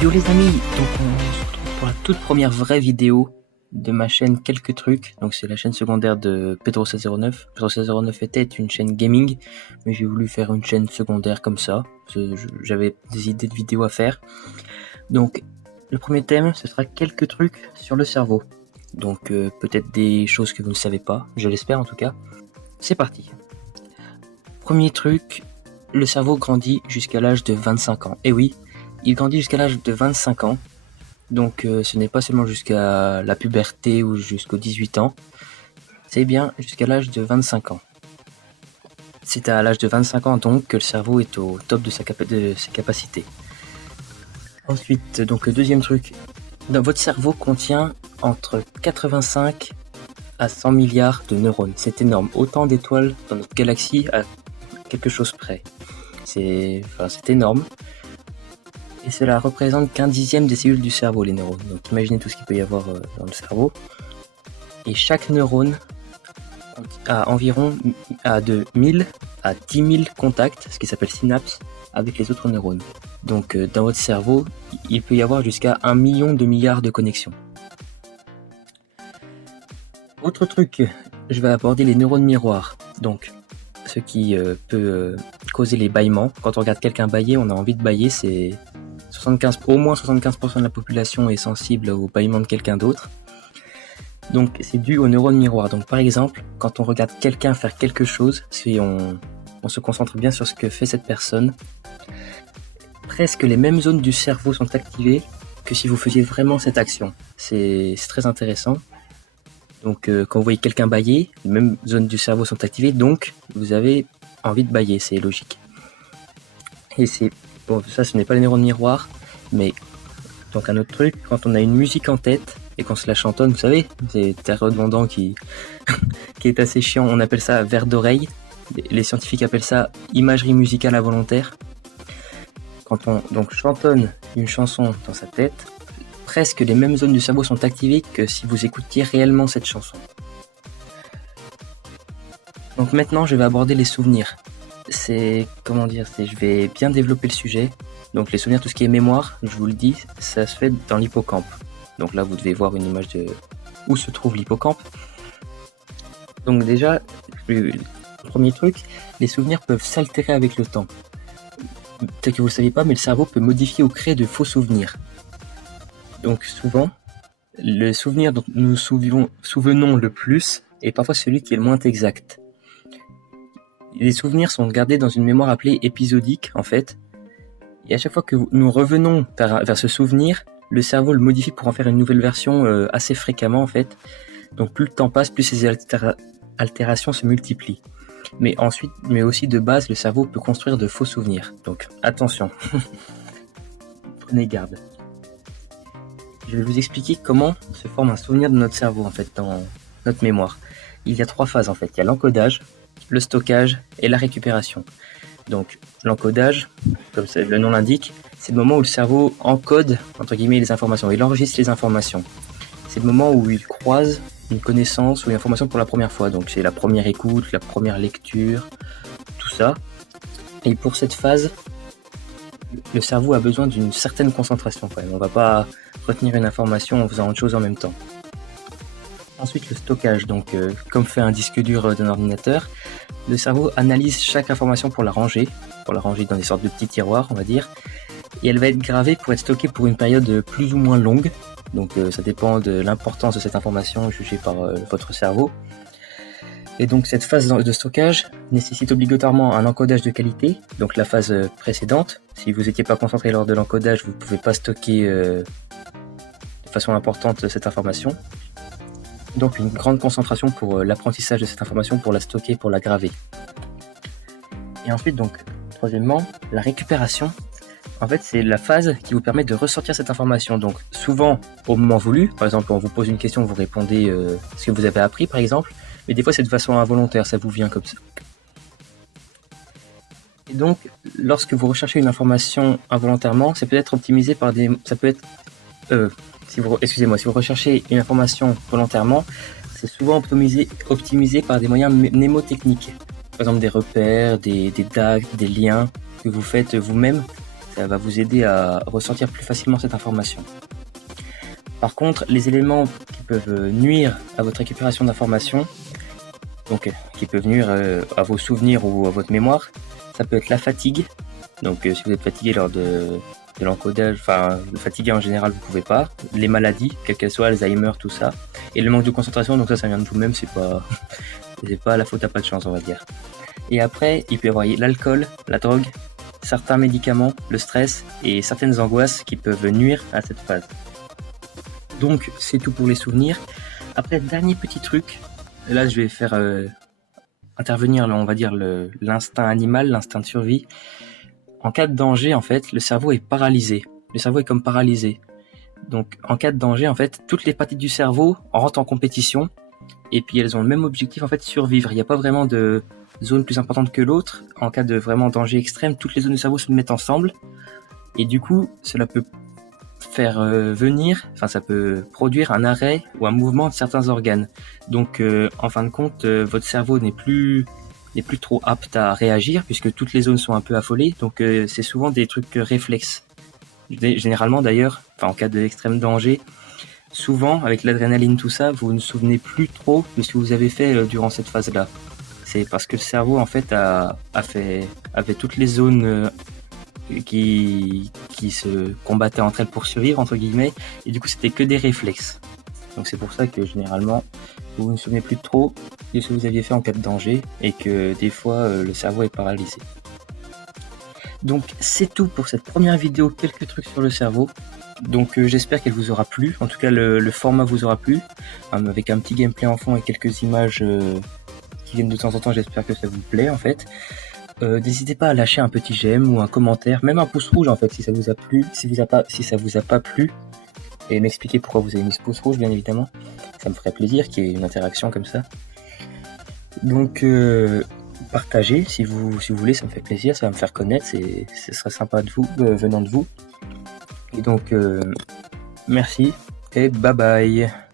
Yo les amis, donc on se retrouve pour la toute première vraie vidéo de ma chaîne Quelques Trucs. Donc c'est la chaîne secondaire de Pedro1609. Pedro1609 était une chaîne gaming, mais j'ai voulu faire une chaîne secondaire comme ça. J'avais des idées de vidéos à faire. Donc le premier thème, ce sera quelques trucs sur le cerveau. Donc peut-être des choses que vous ne savez pas, je l'espère en tout cas. C'est parti. Premier truc, le cerveau grandit jusqu'à l'âge de 25 ans. Et oui, il grandit jusqu'à l'âge de 25 ans. Donc ce n'est pas seulement jusqu'à la puberté ou jusqu'aux 18 ans. C'est bien jusqu'à l'âge de 25 ans. C'est à l'âge de 25 ans donc que le cerveau est au top de ses capacités. Ensuite, donc le deuxième truc, votre cerveau contient entre 85 à 100 milliards de neurones. C'est énorme. Autant d'étoiles dans notre galaxie à quelque chose près. C'est énorme. Et cela représente qu'un dixième des cellules du cerveau, les neurones. Donc imaginez tout ce qu'il peut y avoir dans le cerveau. Et chaque neurone a environ de 1000 à 10 000 contacts, ce qui s'appelle synapses, avec les autres neurones. Donc dans votre cerveau, il peut y avoir jusqu'à 1 million de milliards de connexions. Autre truc, je vais aborder les neurones miroirs. Donc ce qui peut causer les bâillements. Quand on regarde quelqu'un bâiller, on a envie de bâiller, c'est au moins 75% de la population est sensible au bâillement de quelqu'un d'autre. Donc c'est dû aux neurones miroirs. Donc par exemple, quand on regarde quelqu'un faire quelque chose, si on se concentre bien sur ce que fait cette personne, presque les mêmes zones du cerveau sont activées que si vous faisiez vraiment cette action. C'est très intéressant. Donc quand vous voyez quelqu'un bâiller, les mêmes zones du cerveau sont activées, donc vous avez envie de bâiller, c'est logique. Et bon, ça ce n'est pas les neurones miroirs, mais donc un autre truc, quand on a une musique en tête et qu'on se la chantonne, vous savez, c'est redondant qui est assez chiant, on appelle ça verre d'oreille, les scientifiques appellent ça imagerie musicale involontaire. Quand on donc chantonne une chanson dans sa tête, presque les mêmes zones du cerveau sont activées que si vous écoutiez réellement cette chanson. Donc maintenant je vais aborder les souvenirs. Je vais bien développer le sujet. Donc les souvenirs, tout ce qui est mémoire, je vous le dis, ça se fait dans l'hippocampe. Donc là vous devez voir une image de où se trouve l'hippocampe. Donc déjà, le premier truc, les souvenirs peuvent s'altérer avec le temps. Peut-être que vous ne savez pas, mais le cerveau peut modifier ou créer de faux souvenirs. Donc souvent, le souvenir dont nous souvenons le plus est parfois celui qui est le moins exact. Les souvenirs sont gardés dans une mémoire appelée épisodique en fait. Et à chaque fois que nous revenons vers ce souvenir, le cerveau le modifie pour en faire une nouvelle version assez fréquemment en fait. Donc plus le temps passe, plus ces altérations se multiplient. Mais aussi de base, le cerveau peut construire de faux souvenirs. Donc attention, prenez garde. Je vais vous expliquer comment se forme un souvenir de notre cerveau en fait, dans notre mémoire. Il y a 3 phases en fait. Il y a l'encodage, le stockage et la récupération. Donc l'encodage, comme le nom l'indique, c'est le moment où le cerveau encode entre guillemets les informations, il enregistre les informations. C'est le moment où il croise une connaissance ou une information pour la première fois. Donc c'est la première écoute, la première lecture, tout ça. Et pour cette phase, le cerveau a besoin d'une certaine concentration quand même. On ne va pas retenir une information en faisant autre chose en même temps. Ensuite, le stockage. Donc, comme fait un disque dur d'un ordinateur, le cerveau analyse chaque information pour la ranger dans des sortes de petits tiroirs, on va dire. Et elle va être gravée pour être stockée pour une période plus ou moins longue. Donc, ça dépend de l'importance de cette information jugée par votre cerveau. Et donc, cette phase de stockage nécessite obligatoirement un encodage de qualité. Donc, la phase précédente. Si vous n'étiez pas concentré lors de l'encodage, vous ne pouvez pas stocker de façon importante cette information. Donc une grande concentration pour l'apprentissage de cette information, pour la stocker, pour la graver. Et ensuite, donc, troisièmement, la récupération. En fait, c'est la phase qui vous permet de ressortir cette information. Donc, souvent, au moment voulu, par exemple, on vous pose une question, vous répondez ce que vous avez appris, par exemple, mais des fois, c'est de façon involontaire, ça vous vient comme ça. Et donc, lorsque vous recherchez une information involontairement, c'est peut-être optimisé par des... Ça peut être... Si vous recherchez une information volontairement, c'est souvent optimisé par des moyens mnémotechniques. Par exemple des repères, des dates, des liens que vous faites vous-même. ça va vous aider à ressentir plus facilement cette information. Par contre, les éléments qui peuvent nuire à votre récupération d'informations, donc qui peuvent nuire à vos souvenirs ou à votre mémoire, ça peut être la fatigue. Donc si vous êtes fatigué lors de l'encodage, enfin fatigué en général vous pouvez pas, les maladies, quelles qu'elles soient, Alzheimer, tout ça, et le manque de concentration, donc ça vient de vous-même, c'est pas la faute à pas de chance, on va dire. Et après, il peut y avoir l'alcool, la drogue, certains médicaments, le stress et certaines angoisses qui peuvent nuire à cette phase. Donc c'est tout pour les souvenirs. Après, dernier petit truc, là je vais faire intervenir, on va dire, l'instinct animal, l'instinct de survie. En cas de danger, en fait, le cerveau est paralysé. Le cerveau est comme paralysé. Donc, en cas de danger, en fait, toutes les parties du cerveau rentrent en compétition. Et puis, elles ont le même objectif, en fait, survivre. Il n'y a pas vraiment de zone plus importante que l'autre. En cas de vraiment danger extrême, toutes les zones du cerveau se mettent ensemble. Et du coup, cela peut faire ça peut produire un arrêt ou un mouvement de certains organes. Donc, en fin de compte, votre cerveau n'est plus trop apte à réagir puisque toutes les zones sont un peu affolées, donc c'est souvent des trucs réflexes. Généralement d'ailleurs, en cas d'extrême danger, souvent avec l'adrénaline tout ça, vous ne souvenez plus trop de ce que vous avez fait durant cette phase-là. C'est parce que le cerveau en fait avait toutes les zones qui se combattaient entre elles pour survivre entre guillemets, et du coup c'était que des réflexes. Donc c'est pour ça que généralement vous ne vous souvenez plus trop de ce que vous aviez fait en cas de danger et que des fois le cerveau est paralysé. Donc c'est tout pour cette première vidéo, quelques trucs sur le cerveau. Donc j'espère qu'elle vous aura plu, en tout cas le format vous aura plu, avec un petit gameplay en fond et quelques images qui viennent de temps en temps, j'espère que ça vous plaît en fait. N'hésitez pas à lâcher un petit j'aime ou un commentaire, même un pouce rouge en fait si ça vous a plu, si ça vous a pas plu, et m'expliquer pourquoi vous avez mis ce pouce rouge bien évidemment. Ça me ferait plaisir qu'il y ait une interaction comme ça. Donc partagez si vous voulez, ça me fait plaisir, ça va me faire connaître, ce serait sympa de vous, venant de vous. Et donc merci et bye bye.